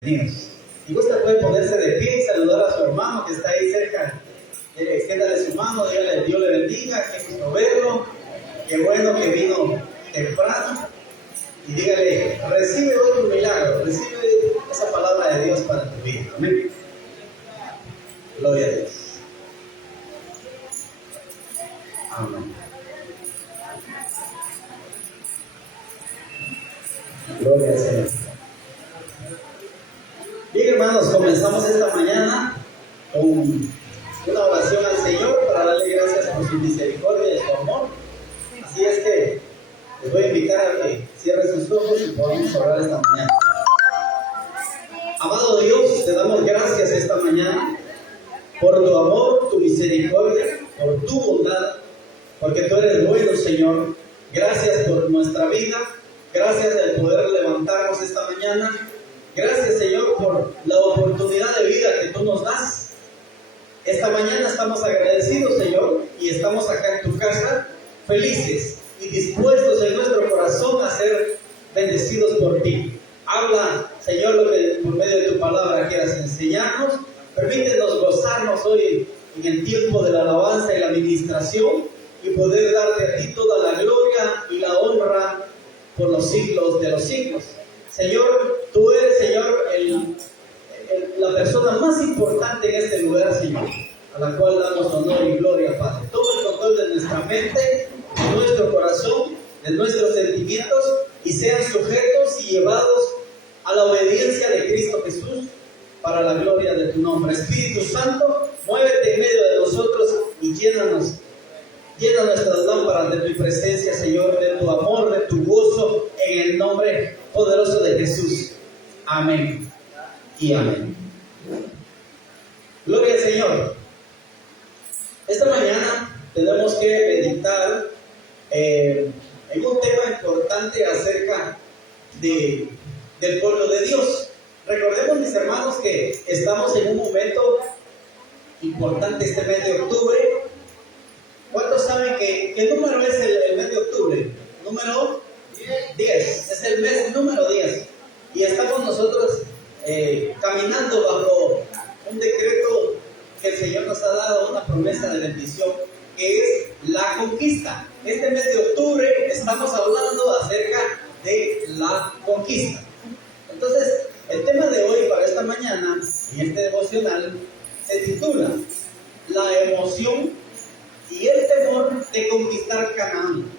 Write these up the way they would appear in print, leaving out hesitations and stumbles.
Dios. Y usted puede ponerse de pie y saludar a su hermano que está ahí cerca. Extiéndale su mano, dígale Dios le bendiga, que gusto verlo, qué bueno que vino temprano. Y dígale, recibe hoy un milagro, recibe esa palabra de Dios para tu vida. Amén. Gloria a Dios. Amén. Gloria al Señor. Bien, hermanos, comenzamos esta mañana con una oración al Señor para darle gracias por su misericordia y su amor. Así es que les voy a invitar a que cierren sus ojos y podamos orar esta mañana. Amado Dios, te damos gracias esta mañana por tu amor, tu misericordia, por tu bondad, porque tú eres bueno, Señor. Gracias por nuestra vida, gracias de poder levantarnos esta mañana. Gracias, Señor, por la oportunidad de vida que tú nos das. Esta mañana estamos agradecidos, Señor, y estamos acá en tu casa, felices y dispuestos en nuestro corazón a ser bendecidos por ti. Habla, Señor, lo que por medio de tu palabra quieras enseñarnos. Permítenos gozarnos hoy en el tiempo de la alabanza y la administración y poder darte a ti toda la gloria y la honra por los siglos de los siglos. Señor, tú eres, Señor, la persona más importante en este lugar, Señor, a la cual damos honor y gloria, Padre. Toma el control de nuestra mente, de nuestro corazón, de nuestros sentimientos, y sean sujetos y llevados a la obediencia de Cristo Jesús para la gloria de tu nombre. Espíritu Santo, muévete en medio de nosotros y llénanos. Llena nuestras lámparas de tu presencia, Señor, de tu amor, de tu gozo, en el nombre poderoso de Jesús. Amén y amén. Gloria al Señor. Esta mañana tenemos que meditar en un tema importante acerca del pueblo de Dios. Recordemos, mis hermanos, que estamos en un momento importante este mes de octubre. ¿Cuántos saben qué número es el mes de octubre? Número 10. Es el mes número 10. Y estamos nosotros caminando bajo un decreto que el Señor nos ha dado, una promesa de bendición, que es la conquista. Este mes de octubre estamos hablando acerca de la conquista. Entonces, el tema de hoy para esta mañana, en este devocional, se titula La emoción y el temor de conquistar Canaán.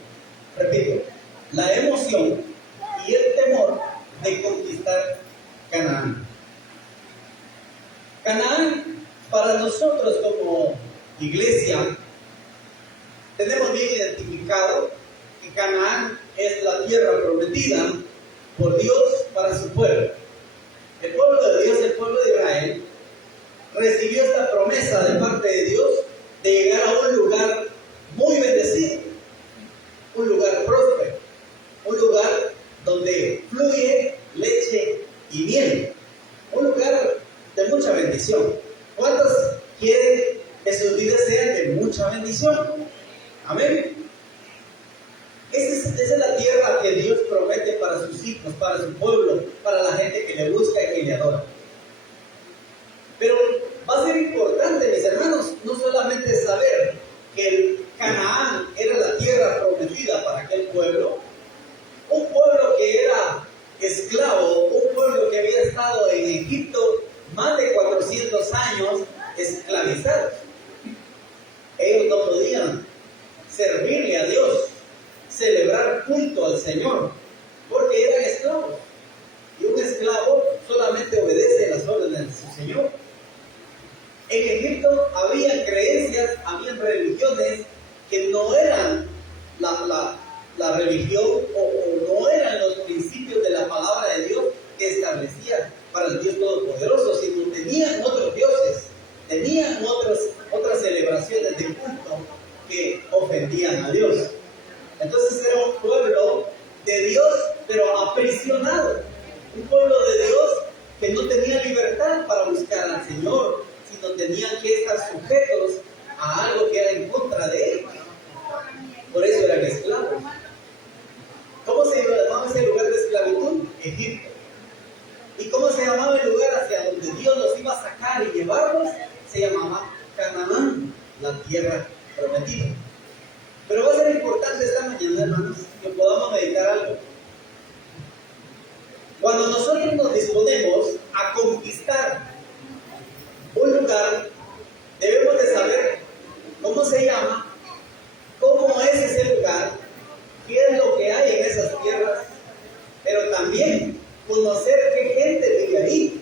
Repito, la emoción y el temor de conquistar Canaán. Canaán, para nosotros como iglesia, tenemos bien identificado que Canaán es la tierra prometida por Dios para su pueblo. El pueblo de Dios, el pueblo de Israel, recibió esta promesa de parte de Dios de llegar a un lugar muy bendecido, un lugar próspero, un lugar donde fluye leche y miel, un lugar de mucha bendición. ¿Cuántos quieren que sus vidas sean de mucha bendición? Amén. Esa es la tierra que Dios promete para sus hijos, para su pueblo, para la gente que le busca y que le adora. Pero va a ser importante, mis hermanos, no solamente saber que el Canaán era la tierra prometida para aquel pueblo, un pueblo que era esclavo, un pueblo que había estado en Egipto más de 400 años esclavizados. Ellos no podían servirle a Dios, celebrar culto al Señor, porque eran esclavos. Y un esclavo solamente obedece las órdenes de su Señor. En Egipto había creencias, había religiones que no eran la religión o no eran los principios de la palabra de Dios que establecía para el Dios Todopoderoso, sino tenían otros dioses, tenían otras celebraciones de culto que ofendían a Dios. Entonces era un pueblo de Dios, pero aprisionado, un pueblo de Dios que no tenía libertad para buscar al Señor, sino tenían que estar sujetos a algo que era en contra de ellos. Por eso eran esclavos. ¿Cómo se llamaba ese lugar de esclavitud? Egipto. Y ¿Cómo se llamaba el lugar hacia donde Dios los iba a sacar y llevarlos? Se llamaba Canaán, la tierra prometida. Pero va a ser importante esta mañana, hermanos, que podamos meditar algo. Cuando nosotros nos disponemos a conquistar un lugar, debemos de saber cómo se llama, cómo es ese lugar, qué es lo que hay en esas tierras, pero también conocer qué gente vive ahí.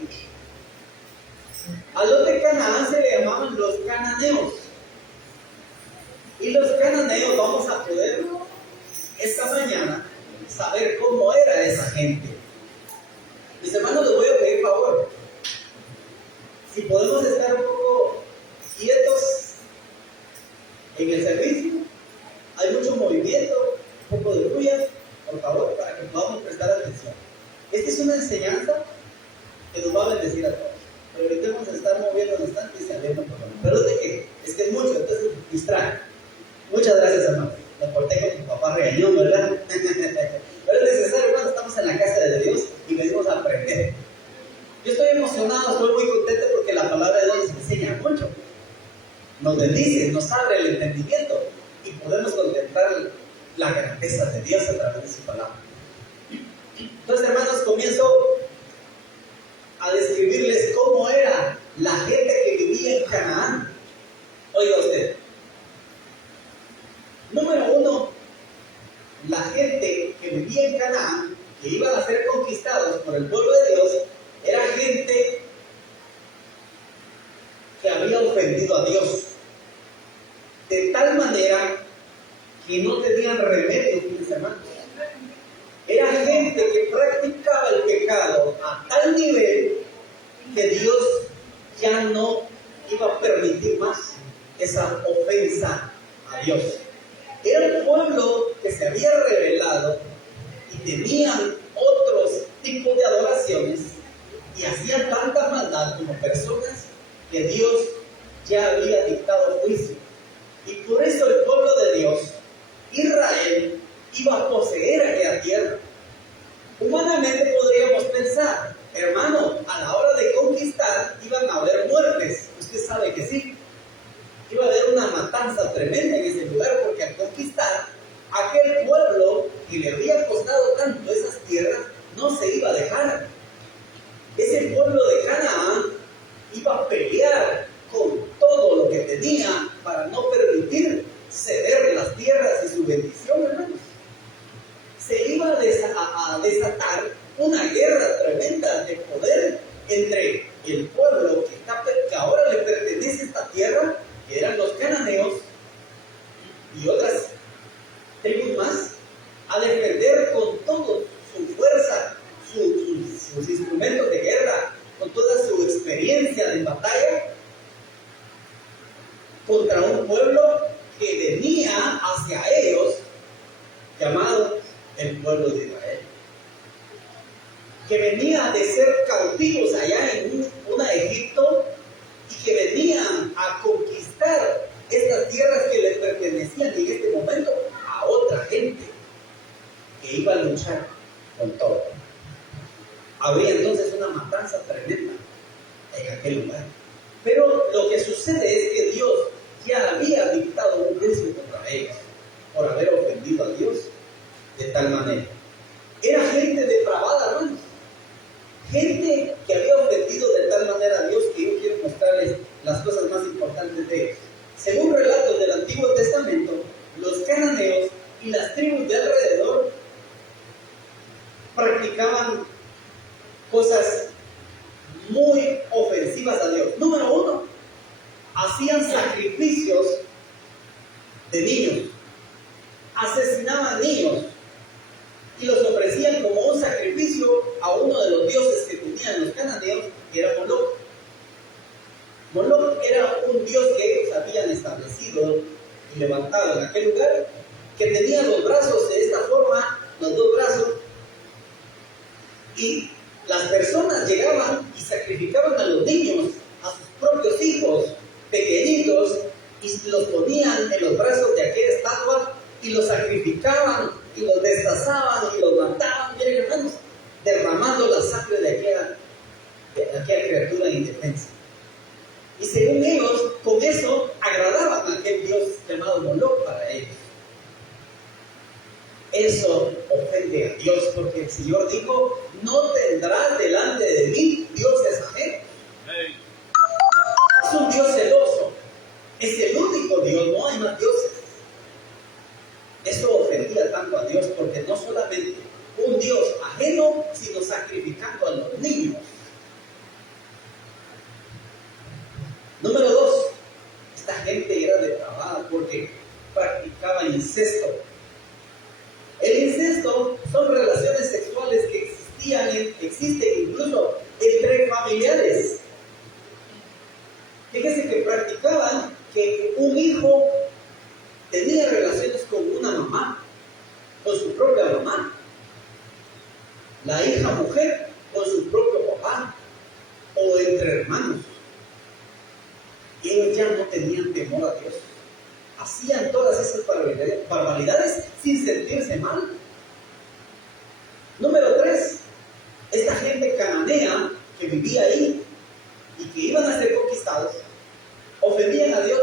A los de Canaán se le llamaban los cananeos. Y los cananeos vamos a poder esta mañana saber cómo era esa gente. Mis hermanos, les voy a pedir favor. Si podemos estar un poco quietos en el servicio, hay mucho movimiento, un poco de bulla, por favor, para que podamos prestar atención. Esta es una enseñanza que nos va a bendecir a todos. Pero evitemos estar moviéndonos tanto y saliendo por favor. Pero es que es mucho, entonces distrae. Muchas gracias, hermano. Me porté con tu papá regañón, ¿verdad? Pero es necesario cuando estamos en la casa de Dios y venimos a aprender. Yo estoy emocionado, estoy muy contento porque la palabra de Dios nos enseña mucho. Nos bendice, nos abre el entendimiento y podemos contemplar la grandeza de Dios a través de su palabra. Entonces, hermanos, comienzo a describirles cómo era la gente que vivía en Canaán. Oiga usted. Número uno, la gente que vivía en Canaán, que iban a ser conquistados por el pueblo de Dios, era gente que había ofendido a Dios de tal manera que no tenían remedio, mis hermanos. Era gente que practicaba el pecado a tal nivel que Dios ya no iba a permitir más esa ofensa a Dios. Era un pueblo que se había rebelado y tenían otros tipos de adoraciones y hacían tanta maldad como personas que Dios ya había dictado juicio. Y por eso el pueblo de Dios, Israel, iba a poseer aquella tierra. Humanamente podríamos pensar, hermano, a la hora de conquistar iban a haber muertes. Usted sabe que sí. Iba a haber una matanza tremenda en ese lugar porque al conquistar aquel pueblo que le había costado tanto esas tierras no se iba a dejar. Ese pueblo de Canaán iba a pelear con todo lo que tenía para no permitir ceder las tierras y su bendición, hermanos. Se iba a desatar una guerra tremenda de poder entre el pueblo que ahora le pertenece a esta tierra, que eran los cananeos, y otras tribus más, a defender con toda su fuerza, sus instrumentos de guerra, con toda su experiencia de batalla, contra un pueblo que venía hacia ellos, llamado el pueblo de Israel, que venía de ser cautivos allá en Egipto y que venían a conquistar estas tierras que les pertenecían en este momento a otra gente que iba a luchar con todo. Habría entonces una matanza tremenda en aquel lugar. Pero lo que sucede es que Dios ya había dictado un juicio contra ellos por haber ofendido a Dios de tal manera. Era gente depravada, hermanos. Gente que había ofendido de tal manera a Dios que yo quiero mostrarles las cosas más importantes de ellos. Según relatos del Antiguo Testamento, los cananeos y las tribus de alrededor practicaban cosas muy ofensivas a Dios. Número uno, hacían sacrificios de niños, asesinaban niños y los ofrecían como un sacrificio a uno de los dioses que tenían los cananeos, que era Moloch. Moloch era un dios que ellos habían establecido y levantado en aquel lugar, que tenía los brazos de esta forma, los dos brazos, y las personas llegaban y sacrificaban a los niños, a sus propios hijos pequeñitos, y los ponían en los brazos de aquella estatua y los sacrificaban y los destazaban y los mataban, miren hermanos, derramando la sangre de aquella aquella criatura indefensa. Y según ellos, con eso agradaban a aquel Dios llamado Moloch para ellos. Eso ofende a Dios, porque el Señor dijo: no tendrás delante de mí dioses ajenos. Es un Dios celoso, es el único Dios, no hay más dioses. Eso ofendía tanto a Dios, porque no solamente un Dios ajeno, sino sacrificando a los niños. Número 2, esta gente era depravada porque practicaba incesto. El incesto son relaciones sexuales que existen incluso entre familiares. Fíjese que practicaban que un hijo tenía relaciones con una mamá, con su propia mamá, la hija mujer con su propio papá, o entre hermanos. Y ellos ya no tenían temor a Dios. Hacían todas esas barbaridades sin sentirse mal. Número 3, esta gente cananea que vivía ahí y que iban a ser conquistados, ofendían a Dios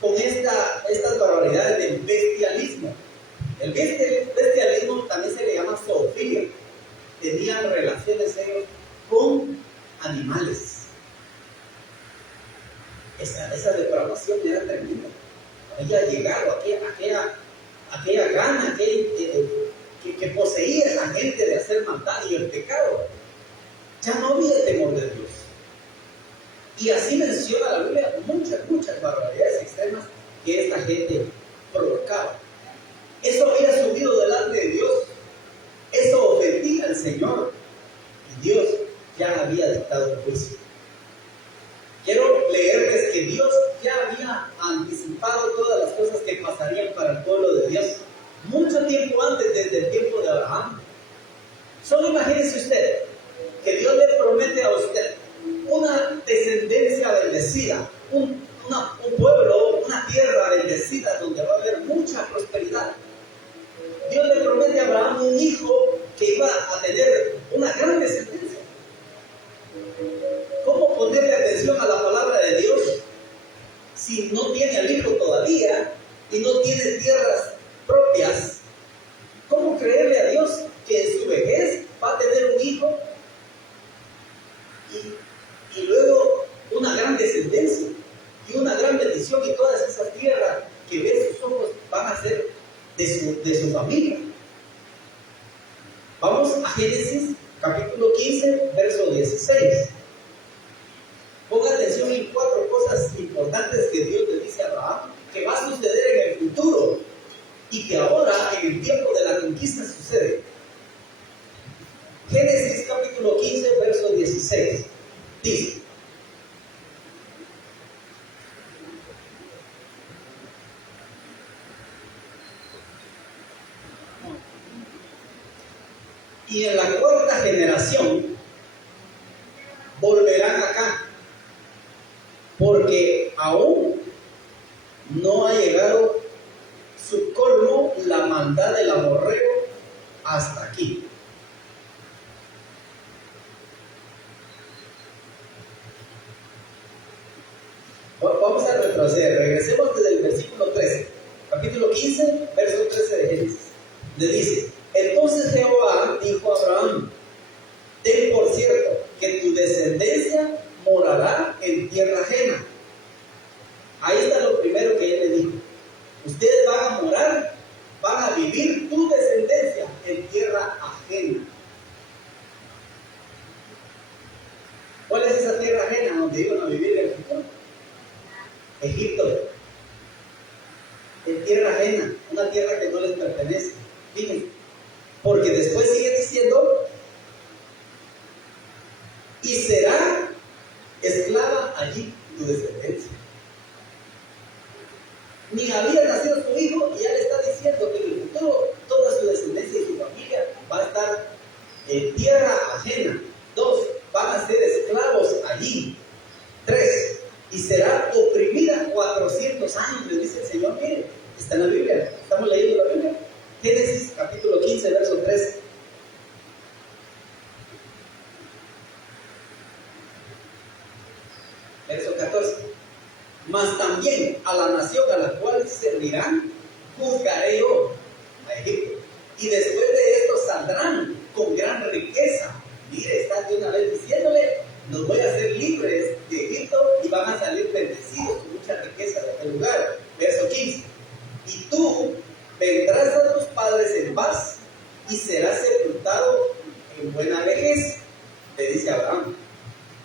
con estas barbaridades del bestialismo. El bestialismo también se le llama zoofilia. Tenían relaciones ellos con animales. Esa depravación era tremenda. Había llegado aquella gana que poseía esa gente de hacer maldad y el pecado. Ya no había temor de Dios. Y así menciona la Biblia muchas barbaridades extremas que esta gente provocaba. Eso había subido delante de Dios. Eso ofendía al Señor. Y Dios ya había dictado el juicio. Quiero leerles que Dios ya había anticipado todas las cosas que pasarían para el pueblo de Dios mucho tiempo antes, desde el tiempo de Abraham. Solo imagínese usted que Dios le promete a usted una descendencia bendecida, un pueblo, una tierra bendecida donde va a haber mucha prosperidad. Dios le promete a Abraham un hijo que iba a tener una gran descendencia. ¿Cómo ponerle atención a la palabra de Dios si no tiene al hijo todavía y no tiene tierras propias? ¿Cómo creerle a Dios que en su vejez va a tener un hijo y luego una gran descendencia y una gran bendición, y todas esas tierras que ve sus ojos van a ser de su familia? Vamos a Génesis capítulo 15, verso 16. Ponga atención en 4 cosas importantes que Dios le dice a Abraham que va a suceder en el futuro y que ahora en el tiempo de la conquista sucede. Génesis capítulo 15, verso 16 dice: y en la 4ª generación volverán acá, porque aún no ha llegado su colmo la maldad del amorreo hasta aquí. Vamos a retroceder, regresemos desde el versículo 13, capítulo 15, verso 13 de Génesis. Le dice: entonces Jehová dijo a Abraham: ten por cierto que tu descendencia morará en tierra ajena. Ahí está lo primero que él le dijo: ustedes van a morar, van a vivir, tu descendencia, en tierra ajena. ¿Cuál es esa tierra ajena donde iban a vivir en el futuro? Egipto. En tierra ajena, una tierra que no les pertenece. Fíjense, porque después sigue diciendo: y será esclava allí tu descendencia. Ni había nacido su hijo y ya le está diciendo que en el futuro toda su descendencia y su familia va a estar en tierra ajena. 2, van a ser esclavos allí. 3, y será oprimida 400 años, le dice el Señor. Mire, está en la Biblia, estamos leyendo la Biblia. Génesis capítulo 15, verso 3. Verso 14. Mas también a la nación a la cual servirán, juzgaré yo, a Egipto. Y después de esto saldrán con gran riqueza. Mire, está de una vez diciéndole, los voy a hacer libres de Egipto y van a salir bendecidos con mucha riqueza de aquel lugar. Verso 15. Y tú vendrás a tus padres en paz y serás sepultado en buena vejez, le dice Abraham.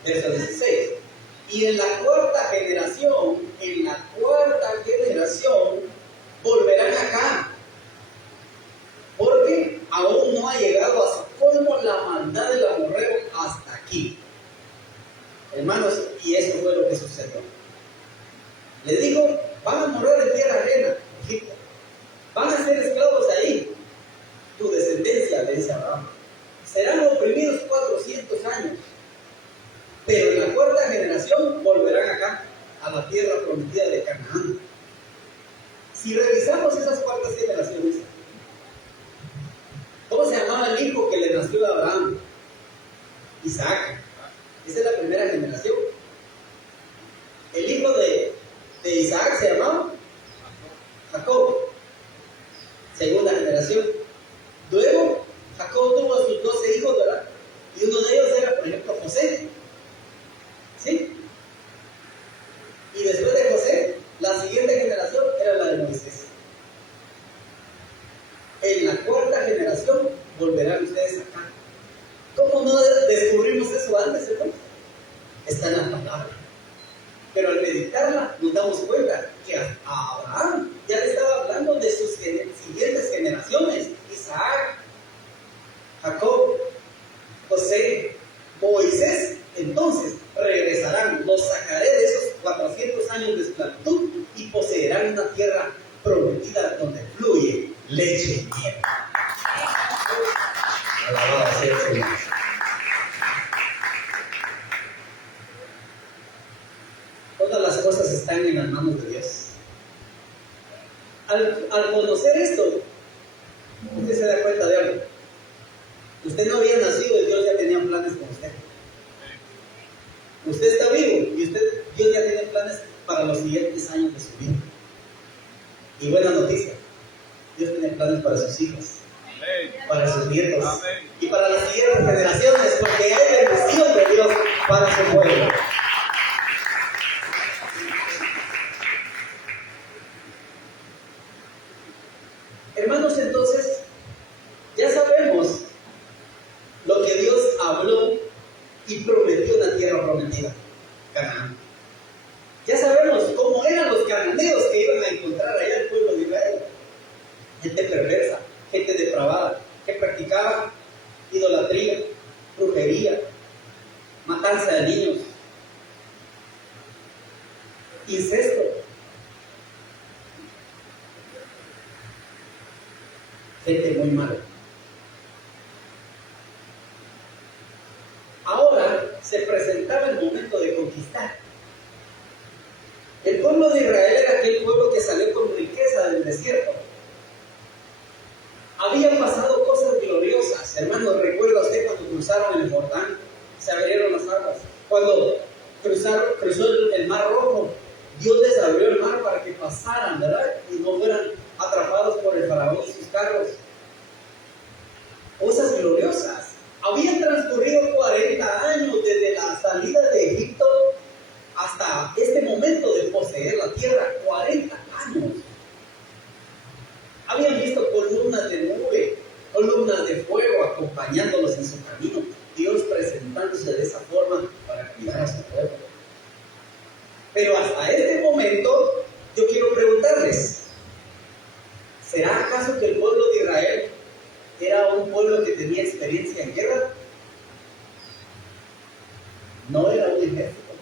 Verso 16. Y en la cuarta generación, volverán acá, porque aún no ha llegado a su colmo la maldad del amorreo hasta aquí. Hermanos, y eso fue lo que sucedió. Le digo, van a morar en tierra ajena, Egipto. Van a ser esclavos ahí. Tu descendencia, le dice Abraham, serán oprimidos 400 años. Pero en la cuarta generación volverán acá, a la tierra prometida de Canaán. Si revisamos esas cuartas generaciones, ¿cómo se llamaba el hijo que le nació a Abraham? Isaac. Esa es la primera generación. El hijo de Isaac se llamaba Jacob. Segunda generación. Luego, Jacob tuvo a sus 12 hijos, ¿verdad? Y uno de ellos era, por ejemplo, José. ¿Sí? Y después de José, la siguiente generación era la de Moisés. En la cuarta generación volverán ustedes acá. ¿Cómo no descubrimos eso antes, hermanos? Está en la palabra. Pero al meditarla nos damos cuenta que a Abraham ya le estaba hablando de sus siguientes generaciones. Isaac, Jacob, José, Moisés. Entonces regresarán, los sacaré de esos 400 años de esclavitud y poseerán una tierra prometida donde fluye leche y miel. Alabado sea el Señor. Todas las cosas están en las manos de Dios. Al conocer esto, usted se da cuenta de algo. Usted no había nacido y Dios ya tenía planes con usted. Usted está vivo y Dios ya tiene planes para los siguientes años de su vida. Y buena noticia, Dios tiene planes para sus hijos, para sus nietos y para las siguientes generaciones, porque hay bendición de Dios para su pueblo. Hermanos, entonces, ya sabemos lo que Dios habló y prometió una tierra prometida, Canaán. Ya sabemos cómo eran los cananeos que iban a encontrar allá el pueblo de Israel. Gente perversa, gente depravada, que practicaba idolatría, brujería, matanza de niños, incesto. Gente muy mala. Ahora se presentaba el momento de conquistar. El pueblo de Israel era aquel pueblo que salió con riqueza del desierto. Habían pasado cosas gloriosas. Hermanos, ¿recuerda usted cuando cruzaron el Jordán? Se abrieron las aguas. Cuando cruzó el Mar Rojo, Dios les abrió el mar para que pasaran, ¿verdad? Y no fueran atrapados por el faraón y sus carros. Cosas gloriosas. Habían transcurrido 40 años desde la salida de Egipto hasta este momento de poseer la tierra. 40 años. Habían visto columnas de nube, columnas de fuego acompañándolos en su camino. Dios presentándose de esa forma para cuidar a su pueblo. Pero hasta este momento, yo quiero preguntarles, ¿será acaso que el pueblo de Israel era un pueblo que tenía experiencia en guerra? No era un ejército,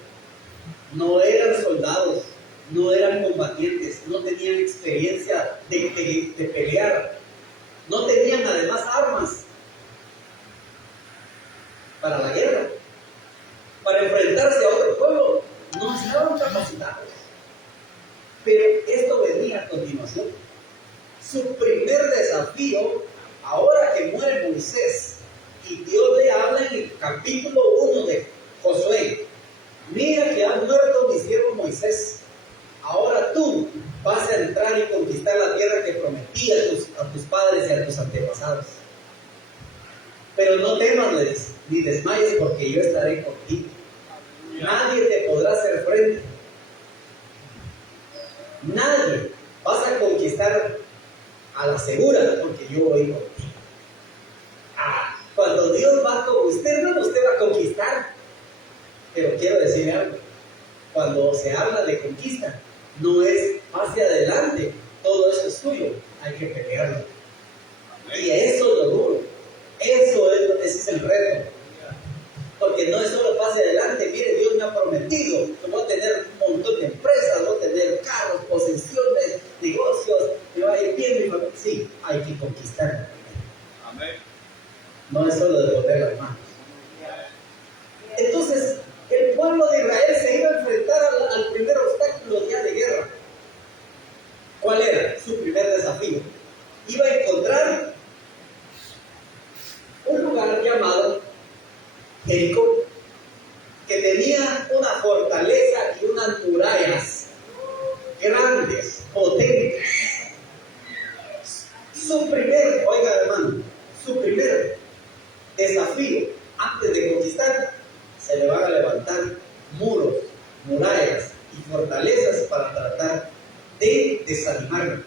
no eran soldados, no eran combatientes, no tenían experiencia de pelear, no tenían además armas para la guerra, para enfrentarse a otro pueblo, no estaban capacitados. Pero esto venía a continuación. Su primer desafío, ahora que muere Moisés, y Dios le habla en el capítulo 1 de Josué: mira que han muerto Moisés, ahora tú vas a entrar y conquistar la tierra que prometí a tus padres y a tus antepasados. Pero no temas, ni desmayes, porque yo estaré contigo. Nadie te podrá hacer frente. Nadie. Vas a conquistar a la segura, porque yo voy contigo. Cuando Dios va con usted, no usted va a conquistar. Pero quiero decir algo. Cuando se habla de conquista, no es hacia adelante, todo eso es suyo, hay que pelearlo. Y eso es lo duro. Ese es el reto. Porque no es solo pase adelante. Mire, Dios me ha prometido que voy a tener un montón de empresas, voy a tener carros, posesiones, negocios, me va a ir bien mi familia. Sí, hay que conquistar. Amén. No es solo de poner las manos. Entonces, el pueblo de Israel se iba a enfrentar al primer obstáculo ya de guerra. ¿Cuál era su primer desafío? Iba a encontrar un lugar llamado Jericó, que tenía una fortaleza y unas murallas grandes, potentes. Oiga hermano, su primer desafío antes de conquistar, se le van a levantar muros, murallas y fortalezas para tratar de desanimarlo,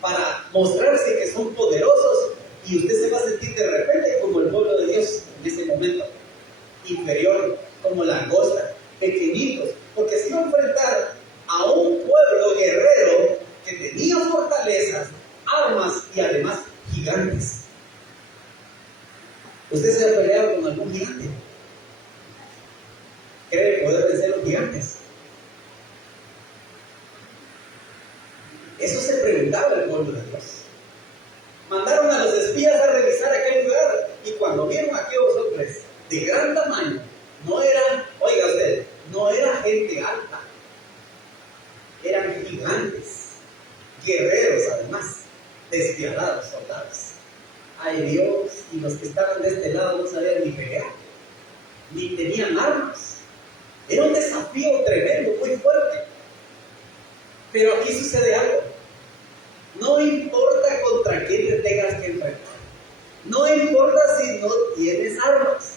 para mostrarse que son poderosos, y usted se va a sentir de repente como el pueblo de Dios en ese momento, inferior, como langosta, pequeñitos, porque se iba a enfrentar a un pueblo guerrero que tenía fortalezas, armas y además gigantes. ¿Usted se ha peleado con algún gigante? ¿Cree poder vencer a los gigantes? Eso se preguntaba el pueblo de Dios. Mandaron a los espías a revisar aquel lugar, y cuando vieron a aquellos hombres de gran tamaño, no eran, oiga usted, no era gente alta, eran gigantes, guerreros además, despiadados soldados. Ay Dios, y los que estaban de este lado no sabían ni pelear, ni tenían armas. Era un desafío tremendo, muy fuerte. Pero aquí sucede algo. No importa contra quién te tengas que enfrentar. No importa si no tienes armas.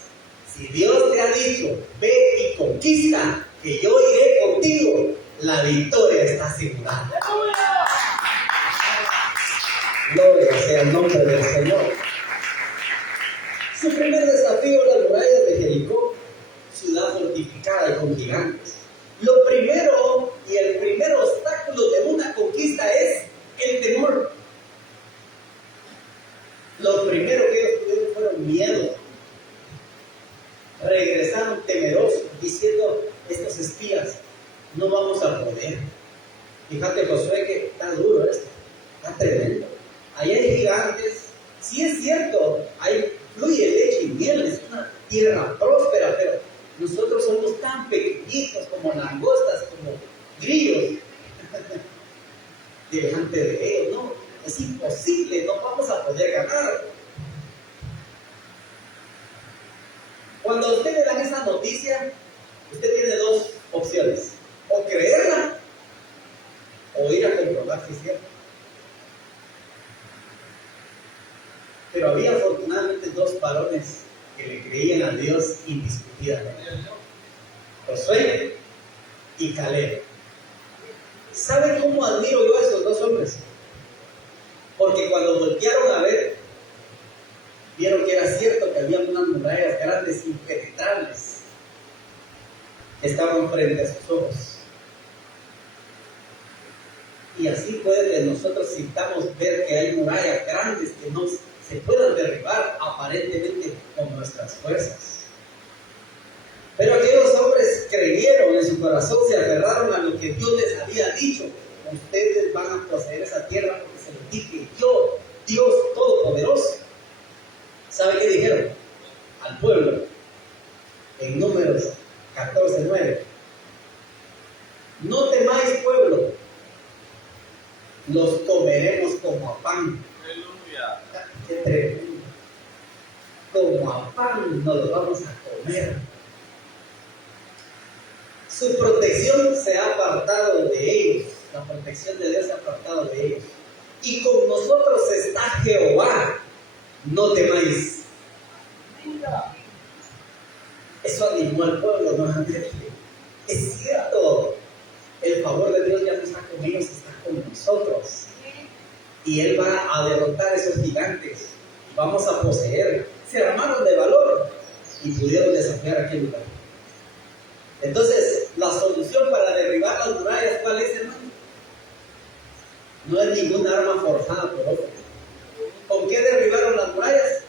Si Dios te ha dicho, ve y conquista, que yo iré contigo, la victoria está asegurada. Gloria sea el nombre del Señor. Su primer desafío, las murallas de Jericó, ciudad fortificada y con gigantes. Lo primero y el primer obstáculo de una conquista es el temor. Lo primero que ellos tuvieron fueron miedo. Regresaron temerosos, diciendo estos espías, no vamos a poder. Fíjate Josué que está duro esto, está tremendo. Ahí hay gigantes, sí es cierto, ahí fluye leche y miel, es una tierra próspera, pero nosotros somos tan pequeñitos como langostas, como grillos, delante de ellos, no, es imposible, no vamos a poder ganar. Cuando a usted le dan esa noticia, usted tiene dos opciones, o creerla, o ir a comprobar si es cierto. Pero había afortunadamente dos varones que le creían a Dios indiscutidamente: Josué y Caleb. ¿Saben cómo admiro yo a esos dos hombres? Porque cuando voltearon a ver, vieron que era cierto que había unas murallas grandes, impenetrables, que estaban frente a sus ojos. Y así puede que nosotros sintamos ver que hay murallas grandes que no se puedan derribar aparentemente con nuestras fuerzas. Pero aquellos hombres creyeron en su corazón, se aferraron a lo que Dios les había dicho: ustedes van a poseer esa tierra porque se los dije yo, Dios Todopoderoso. ¿Sabe qué dijeron al pueblo? En Números 14:9: no temáis, pueblo, los comeremos como a pan. Aleluya. Qué tremendo. Como a pan nos los vamos a comer. Su protección se ha apartado de ellos. La protección de Dios se ha apartado de ellos. Y con nosotros está Jehová, no temáis. Eso animó al pueblo nuevamente. Es cierto, el favor de Dios ya no está con ellos, está con nosotros. Y Él va a derrotar esos gigantes. Y vamos a poseer. Se armaron de valor y pudieron desafiar aquel lugar. Entonces, la solución para derribar las murallas, ¿cuál es, hermano? No es ninguna arma forjada por otro. ¿Con qué derribaron las murallas?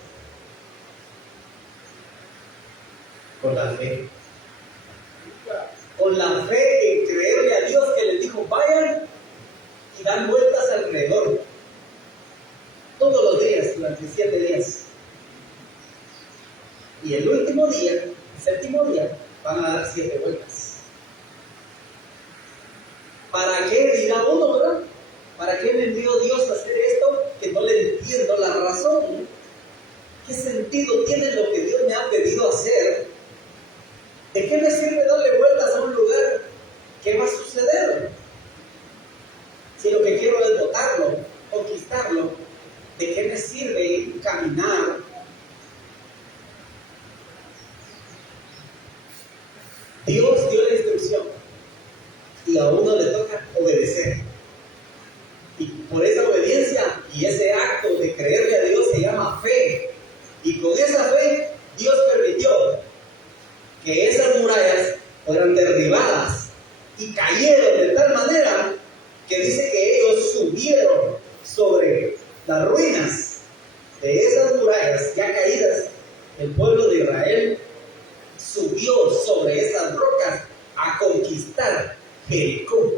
Con la fe. Con la fe en creerle a Dios que les dijo, vayan y dan vueltas alrededor. Todos los días, durante 7 días. Y el último día, el séptimo día, van a dar 7 vueltas. ¿Para qué dirá uno, verdad? ¿Para qué me envió Dios a hacer esto? Que no le entiendo la razón. ¿Qué sentido tiene lo que Dios me ha pedido hacer? ¿De qué me sirve darle vueltas a un lugar? ¿Qué va a suceder? Si lo que quiero es botarlo, conquistarlo, ¿de qué me sirve caminar? Dios dio la instrucción y a uno le toca obedecer. Y por esa obediencia y ese acto de creerle a Dios se llama fe. Y con esa fe Dios permitió que esas murallas fueran derribadas y cayeron de tal manera que dice que ellos subieron sobre las ruinas de esas murallas ya caídas. El pueblo de Israel subió sobre esas rocas a conquistar Jericó.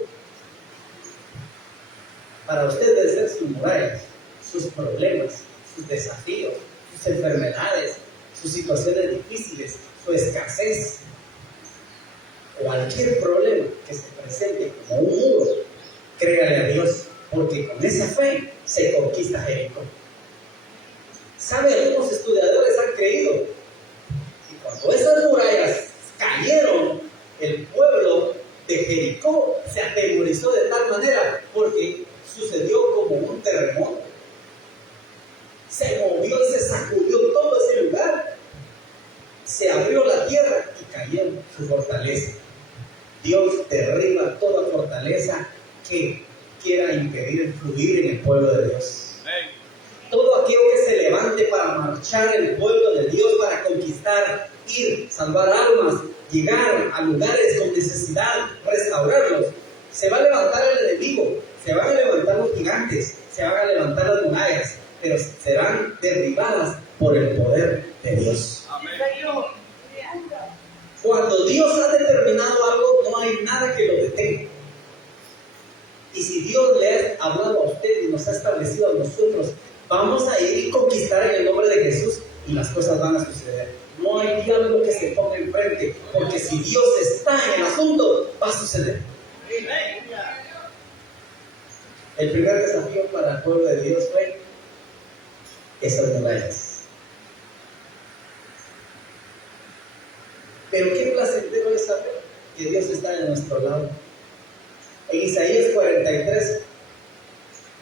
Para usted vencer sus murallas, sus problemas, sus desafíos, sus enfermedades, sus situaciones difíciles, su escasez, cualquier problema que se presente como un muro, créale a Dios, porque con esa fe se conquista Jericó. ¿Sabe? Algunos estudiadores han creído que cuando esas murallas cayeron, el pueblo de Jericó se atemorizó de tal manera porque sucedió como un terremoto. Se movió y se sacudió todo ese lugar. Se abrió la tierra y cayó su fortaleza. Dios derriba toda fortaleza que quiera impedir el fluir en el pueblo de Dios. Todo aquello que se levante para marchar el pueblo de Dios, para conquistar, ir, salvar almas, llegar a lugares con necesidad, restaurarlos, se va a levantar el enemigo, se van a levantar los gigantes, se van a levantar las murallas, pero serán derribadas por el poder de Dios. Amén. Cuando Dios ha determinado algo, no hay nada que lo detenga. Y si Dios le ha hablado a usted y nos ha establecido a nosotros, vamos a ir y conquistar en el nombre de Jesús y las cosas van a suceder. No hay diálogo que se ponga enfrente, porque si Dios está en el asunto, va a suceder. El primer desafío para el pueblo de Dios fue esas murallas. Pero qué placentero es saber que Dios está de nuestro lado. En Isaías 43,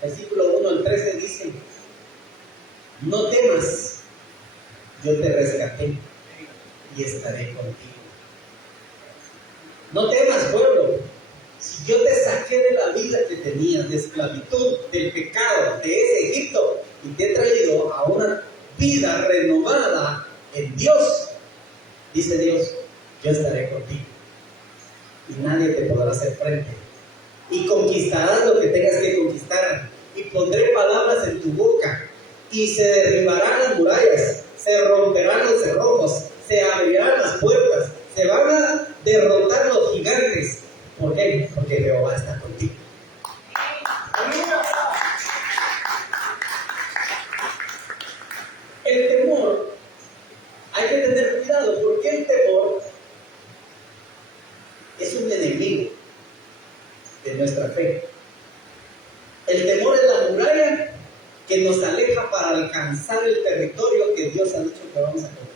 versículo 1 al 13 dice: no temas, yo te rescaté y estaré contigo. No temas, pueblo, si yo te saqué de la vida que tenías, de esclavitud, del pecado, de ese Egipto, y te he traído a una vida renovada en Dios, dice Dios, yo estaré contigo y nadie te podrá hacer frente. Y conquistarás lo que tengas que conquistar, y pondré palabras en tu boca, y se derribarán las murallas, se romperán los cerrojos, se abrirán las puertas, se van a derrotar los gigantes. ¿Por qué? Porque Jehová está contigo. El temor, hay que tener cuidado, porque el temor es un enemigo de nuestra fe. El temor es la muralla que nos aleja para alcanzar el territorio que Dios ha dicho que vamos a conquistar.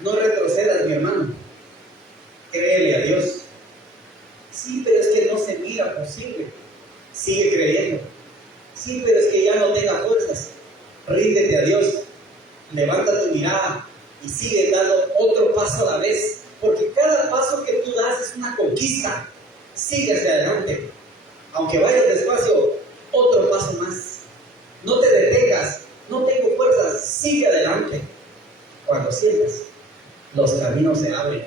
No retrocedas, mi hermano. Sigue creyendo. Sí, pero es que ya no tenga fuerzas. Ríndete a Dios. Levanta tu mirada y sigue dando otro paso a la vez. Porque cada paso que tú das es una conquista. Sigue hacia adelante. Aunque vayas despacio, otro paso más. No te detengas. No tengo fuerzas. Sigue adelante. Cuando sientas, los caminos se abren.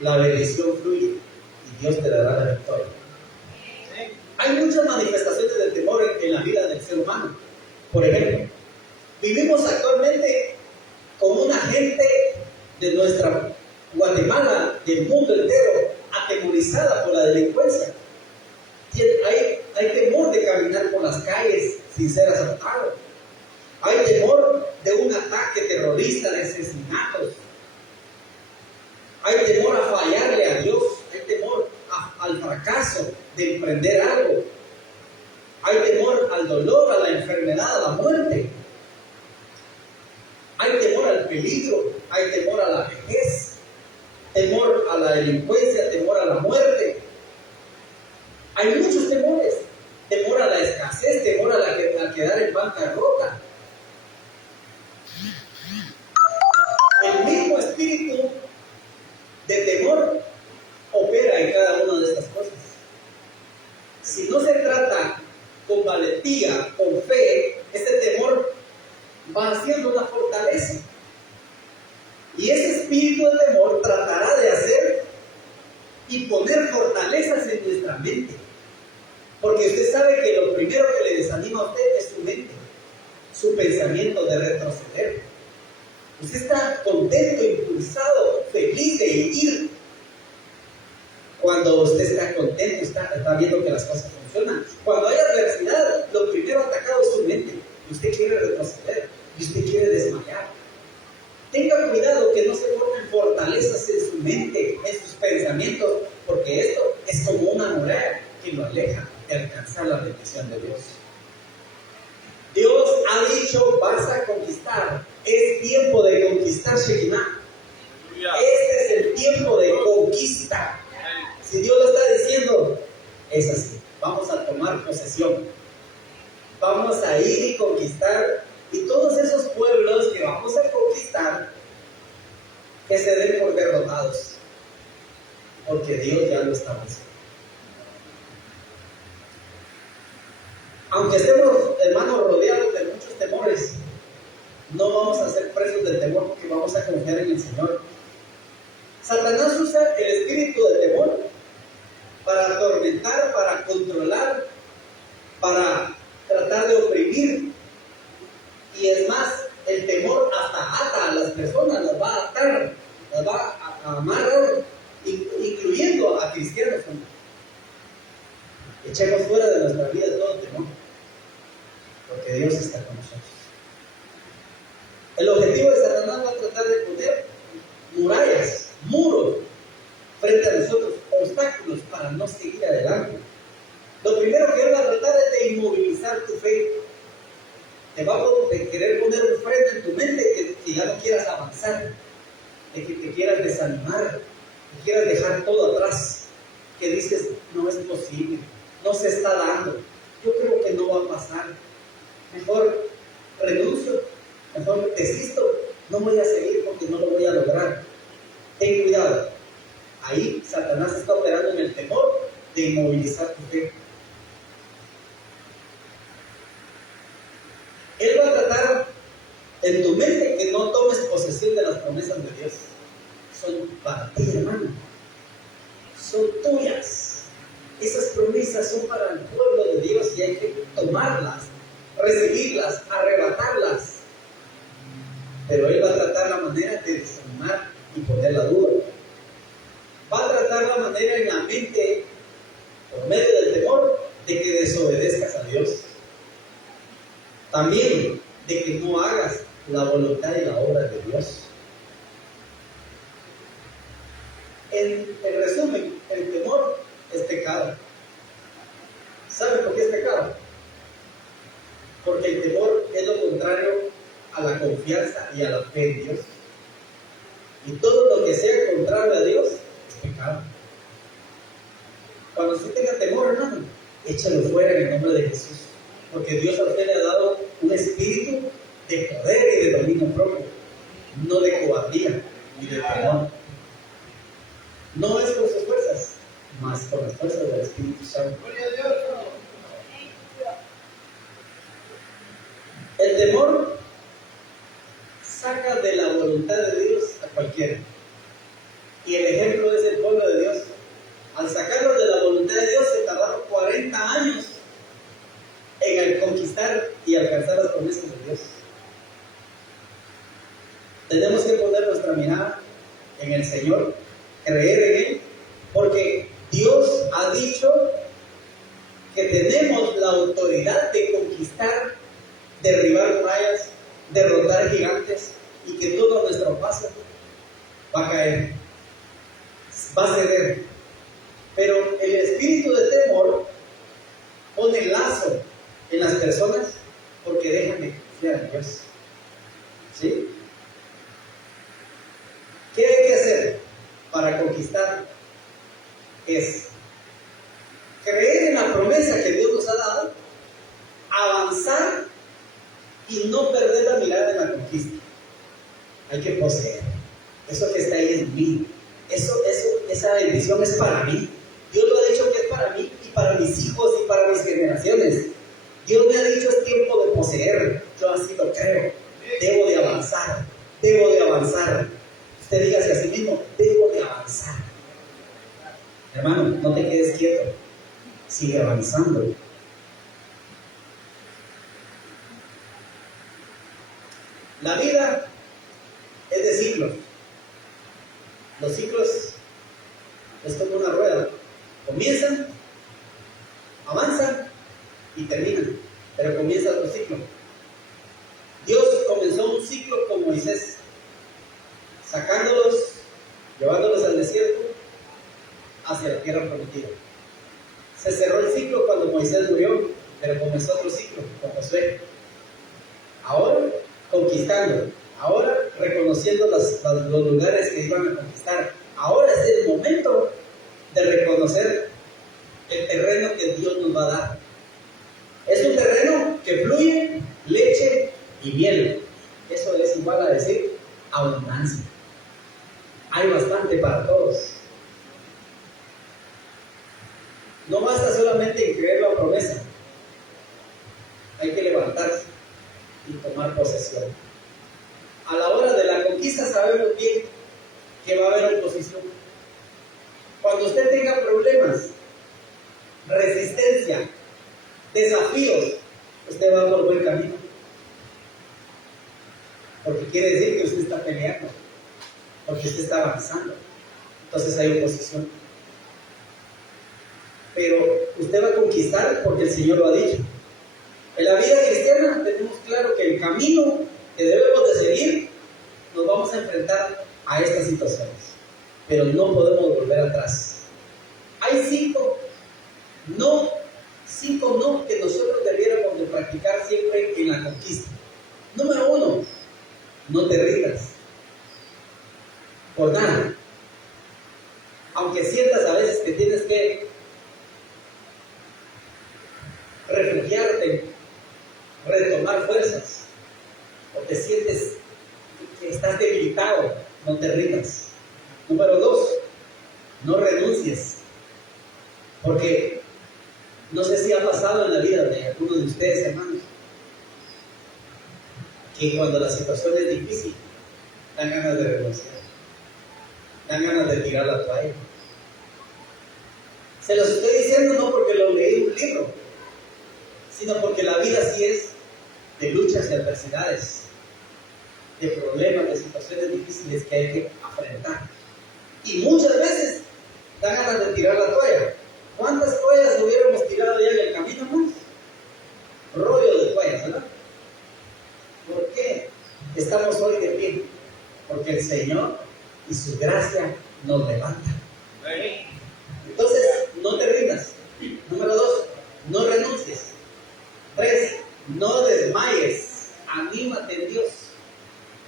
La bendición fluye y Dios te dará la victoria. Hay muchas manifestaciones del temor en la vida del ser humano. Por ejemplo, vivimos actualmente con una gente de nuestra Guatemala, del mundo entero, atemorizada por la delincuencia. Hay temor de caminar por las calles sin ser asaltado. Hay temor de un ataque terrorista, de asesinatos. Hay temor a fallarle a Dios. Hay temor al fracaso de emprender algo. Hay temor al dolor, a la enfermedad, a la muerte. Hay temor al peligro. Hay temor a la vejez. Temor a la delincuencia, temor a la muerte. Hay muchos temores. Temor a la escasez, temor a quedar en bancarrota. El mismo espíritu de temor opera en cada una de estas cosas. Si no se trata con valentía, con fe, este temor va haciendo una fortaleza. Y ese espíritu de temor tratará de hacer y poner fortalezas en nuestra mente. Porque usted sabe que lo primero que le desanima a usted es su mente, su pensamiento de retroceder. Usted está contento, impulsado, feliz de ir. Cuando usted está contento, está viendo que las cosas funcionan. Cuando hay adversidad, lo primero atacado es su mente. Y usted quiere retroceder, y usted quiere desmayar. Tenga cuidado que no se formen fortalezas en su mente, en sus pensamientos, porque esto es como una muralla que lo aleja de alcanzar la bendición de Dios. Dios ha dicho, vas a conquistar. Es tiempo de conquistar Shekinah. Este es el tiempo de conquista. Si Dios lo está diciendo, es así. Vamos a tomar posesión. Vamos a ir y conquistar. Y todos esos pueblos que vamos a conquistar, que se den por derrotados. Porque Dios ya lo estableció. Aunque estemos, hermanos, rodeados de muchos temores, no vamos a ser presos del temor porque vamos a confiar en el Señor. Satanás usa el espíritu de temor para atormentar, para controlar, para tratar de oprimir. Y es más, el temor hasta ata a las personas, las va a atar, las va a amarrar, incluyendo a cristianos. Echemos fuera de nuestra vida todo temor, porque Dios está con nosotros. El objetivo de Satanás va a tratar de poner murallas, muros, frente a nosotros, obstáculos para no seguir adelante. Lo primero que él va a tratar es de inmovilizar tu fe. Te va a querer poner un freno en tu mente que ya no quieras avanzar, de que te quieras desanimar, que quieras dejar todo atrás, que dices, no es posible, no se está dando, yo creo que no va a pasar, mejor renuncio, mejor desisto, no voy a seguir porque no lo voy a lograr. Ten cuidado, ahí Satanás está operando en el temor de inmovilizar tu fe. Él va a tratar en tu mente que no tomes posesión de las promesas de Dios. Son para ti, hermano. Son tuyas. Esas promesas son para el pueblo de Dios y hay que tomarlas, recibirlas, arrebatarlas. Pero Él va a tratar la manera de desanimar y poner la duda. Va a tratar la manera en la mente, por medio del temor, de que desobedezcas a Dios. También de que no hagas la voluntad y la obra de Dios. En resumen, el temor es pecado. ¿Saben por qué es pecado? Porque el temor es lo contrario a la confianza y a la fe en Dios. Y todo lo que sea contrario a Dios es pecado. Cuando usted tenga temor, hermano, échalo fuera en el nombre de Jesús. Porque Dios a usted le ha dado un espíritu de poder y de dominio propio, no de cobardía ni de temor. No es por sus fuerzas, mas por las fuerzas del Espíritu Santo. El temor saca de la voluntad de Dios a cualquiera. Y el ejemplo es el pueblo de Dios. Al sacarlos de la voluntad de Dios se tardaron 40 años en el conquistar y alcanzar las promesas de Dios. Tenemos que poner nuestra mirada en el Señor, creer en Él, porque Dios ha dicho que tenemos la autoridad de conquistar, derribar murallas, derrotar gigantes, y que todo nuestro paso va a caer, va a ceder. Pero el espíritu de temor pone lazo en las personas porque dejan de confiar en Dios. ¿Sí? ¿Qué hay que hacer para conquistar? Es creer en la promesa que Dios nos ha dado, avanzar y no perder la mirada en la conquista. Hay que poseer. Eso que está ahí en mí. Esa bendición es para mí. Dios lo ha dicho que es para mí y para mis hijos y para mis generaciones. Dios me ha dicho es tiempo de poseer. Yo así lo creo. Debo de avanzar. Debo de avanzar. Usted dígase a sí mismo, debo de avanzar. Hermano, no te quedes quieto. Sigue avanzando. La vida es de ciclos. Los ciclos es como una rueda. Comienzan, avanzan y terminan. Pero comienza otro ciclo. Dios comenzó un ciclo con Moisés, sacándolos, llevándolos al desierto hacia la tierra prometida. Se cerró el ciclo cuando Moisés murió, pero comenzó otro ciclo con Josué. Ahora conquistando, ahora reconociendo los lugares que iban a conquistar. Ahora es el momento de reconocer el terreno que Dios nos va a dar. Es un terreno que fluye leche y miel. Eso es igual a decir abundancia. Hay bastante para todos. No basta solamente en creer la promesa. Hay que levantarse y tomar posesión. A la hora de la conquista sabemos bien que va a haber oposición. Cuando usted tenga problemas, resistencia, desafíos, usted va por buen camino. Porque quiere decir que usted está peleando, porque usted está avanzando. Entonces hay oposición. Pero usted va a conquistar porque el Señor lo ha dicho. En la vida cristiana tenemos claro que el camino que debemos de seguir, nos vamos a enfrentar a estas situaciones, pero no podemos volver atrás. Hay cinco no que nosotros debiéramos de practicar siempre en la conquista. Número 1, no te rindas por nada. Aunque sientas a veces que tienes que refugiarte, retomar fuerzas, o te sientes que estás debilitado, no te rindas. Número 2, no renuncies. Porque no sé si ha pasado en la vida de algunos de ustedes, hermanos, que cuando la situación es difícil, dan ganas de renunciar, dan ganas de tirar la toalla. Se los estoy diciendo no porque lo leí en un libro, sino porque la vida sí es de luchas y adversidades, de problemas, de situaciones difíciles que hay que afrontar. Y muchas veces dan ganas de tirar la toalla. ¿Cuántas toallas hubiéramos tirado ya en el camino, hermanos? Rollo de toallas, ¿verdad? ¿Por qué estamos hoy de pie? Porque el Señor y su gracia nos levanta. Entonces, no te rindas. Número 2, no renuncies. 3, no desmayes. Anímate en Dios.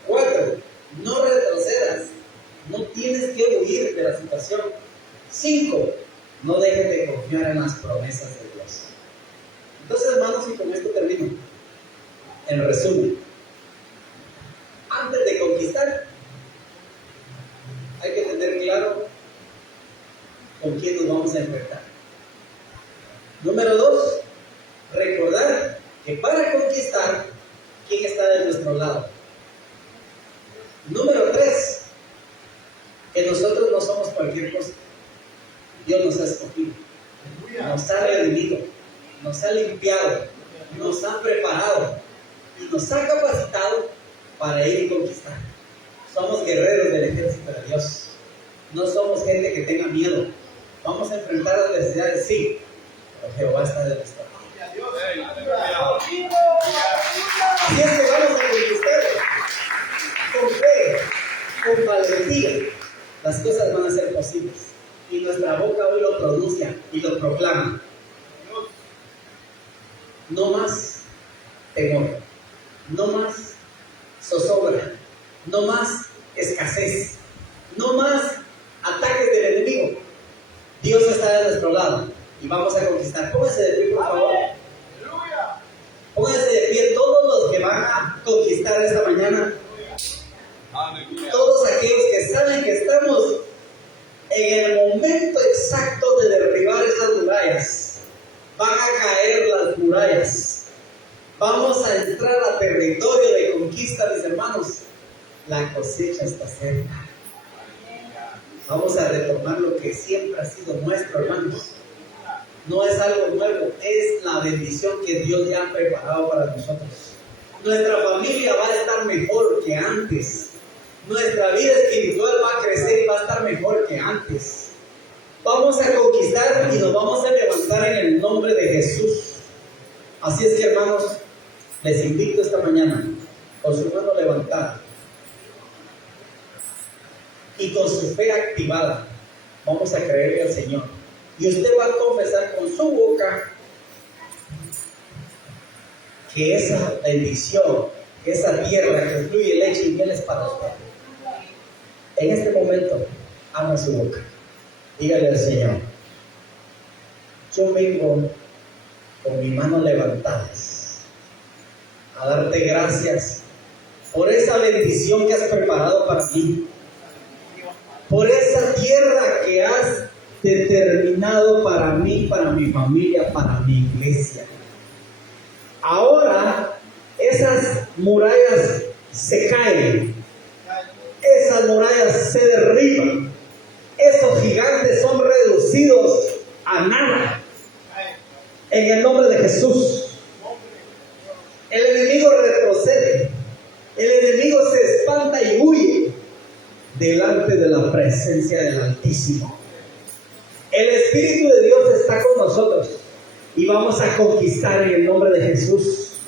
4, no retrocedas. No tienes que huir de la situación. 5, no dejes de confiar en las promesas de Dios. Entonces, hermanos, y con esto termino. En resumen, antes de conquistar, hay que tener claro con quién nos vamos a enfrentar. Número 2, recordar que para conquistar, ¿quién está de nuestro lado? Número 3, que nosotros no somos cualquier cosa. Dios nos ha escogido, nos ha redimido, nos ha limpiado, nos ha preparado y nos ha capacitado para ir y conquistar. Somos guerreros del ejército de Dios. No somos gente que tenga miedo. Vamos a enfrentar adversidades, sí, pero Jehová está de nuestra parte. Así es que vamos a conquistar con fe, con valentía. Las cosas van a ser posibles y nuestra boca hoy lo pronuncia y lo proclama. No más temor, no más zozobra, no más escasez, no más ataques del enemigo. Dios está de nuestro lado y vamos a conquistar. Pónganse de pie, por favor. Pónganse de pie todos los que van a conquistar esta mañana. Todos aquellos que saben que estamos en el momento exacto de derribar esas murallas. Van a caer las murallas. Vamos a entrar a territorio de conquista, mis hermanos. La cosecha está cerca. Vamos a retomar lo que siempre ha sido nuestro, hermanos. No es algo nuevo, es la bendición que Dios ya ha preparado para nosotros. Nuestra familia va a estar mejor que antes. Nuestra vida espiritual va a crecer y va a estar mejor que antes. Vamos a conquistar y nos vamos a levantar en el nombre de Jesús. Así es que, hermanos, les invito esta mañana con su mano levantada y con su fe activada. Vamos a creerle al Señor. Y usted va a confesar con su boca que esa bendición, que esa tierra que fluye leche y miel es para usted. En este momento, abra su boca. Dígale al Señor: yo vengo con mi mano levantadas a darte gracias por esa bendición que has preparado para mí, por esa tierra que has determinado para mí, para mi familia, para mi iglesia. Ahora esas murallas se caen, esas murallas se derriban, esos gigantes son reducidos a nada en el nombre de Jesús. El enemigo retrocede, el enemigo se espanta y huye delante de la presencia del Altísimo. El Espíritu de Dios está con nosotros y vamos a conquistar en el nombre de Jesús.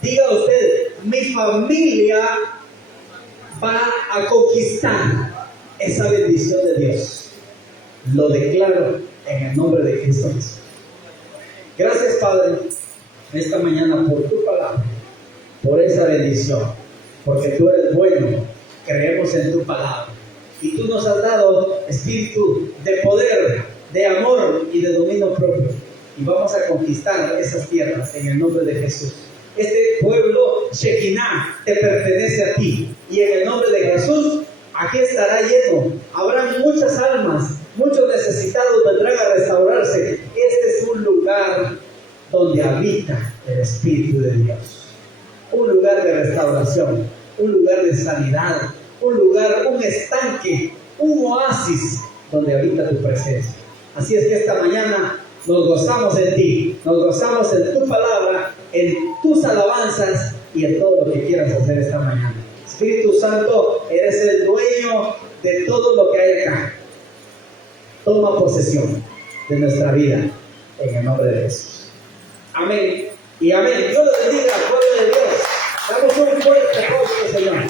Diga usted: mi familia va a conquistar esa bendición de Dios. Lo declaro en el nombre de Jesús. Gracias, Padre, esta mañana por tu palabra, por esa bendición, porque tú eres bueno, creemos en tu palabra y tú nos has dado espíritu de poder, de amor y de dominio propio, y vamos a conquistar esas tierras en el nombre de Jesús. Este pueblo Shekinah te pertenece a ti y en el nombre de Jesús aquí estará lleno. Habrá muchas almas, muchos necesitados vendrán a restaurarse. Este es un lugar donde habita el Espíritu de Dios, un lugar de restauración, un lugar de sanidad, un lugar, un estanque, un oasis donde habita tu presencia. Así es que esta mañana nos gozamos en ti, nos gozamos en tu palabra, en tus alabanzas y en todo lo que quieras hacer esta mañana. Espíritu Santo, eres el dueño de todo lo que hay acá. Toma posesión de nuestra vida en el nombre de Jesús. Amén y amén. Dios los bendiga, pueblo de Dios. Damos un fuerte aplauso, Señor.